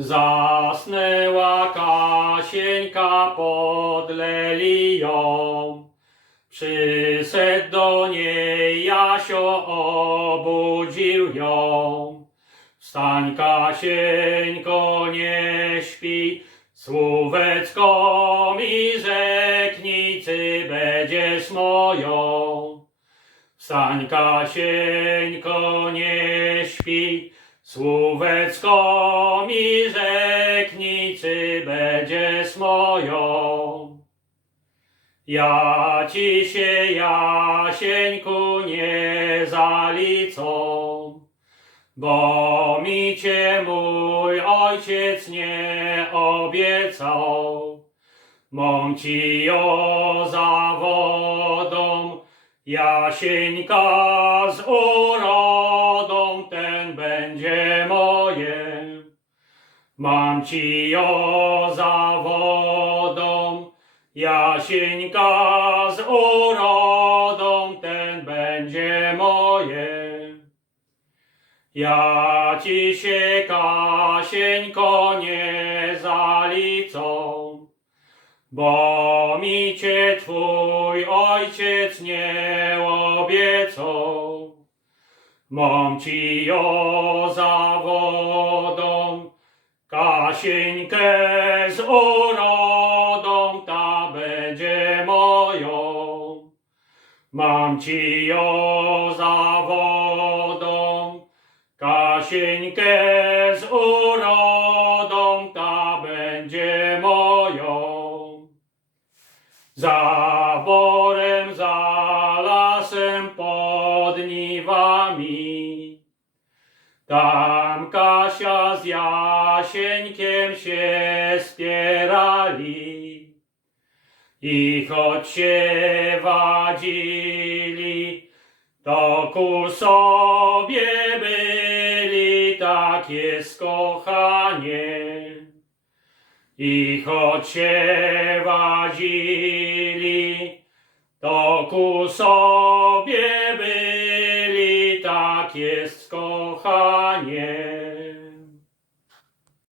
Zasnęła Kasieńka pod lelią. Przyszedł do niej Jasio, obudził ją. Wstań Kasieńko, nie śpi, słówecko mi rzeknicy będziesz moją. Wstań Kasieńko, nie śpi, słówecko mi rzeknicy będziesz moją. Ja ci się, Jasieńku, nie zalicą, bo mi cię mój ojciec nie obiecał. Mą ci ją zawodą, Jasieńka z urodą, Mam ci ją zawodą, Jasieńka z urodą, ten będzie moje. Ja ci się, Kasieńko, nie zalicą, bo mi cię twój ojciec nie obiecał. Mam ci ją zawodą, Kasieńkę z urodą, ta będzie moją. Mam ci ją zawodą, Kasieńkę z urodą, ta będzie moją. Za borem, za lasem, pod niwami. Tam Kasia z Jasieńkiem się spierali. I choć się wadzili, to ku sobie byli takie skochanie. I choć się wadzili, to ku sobie tak jest, kochanie.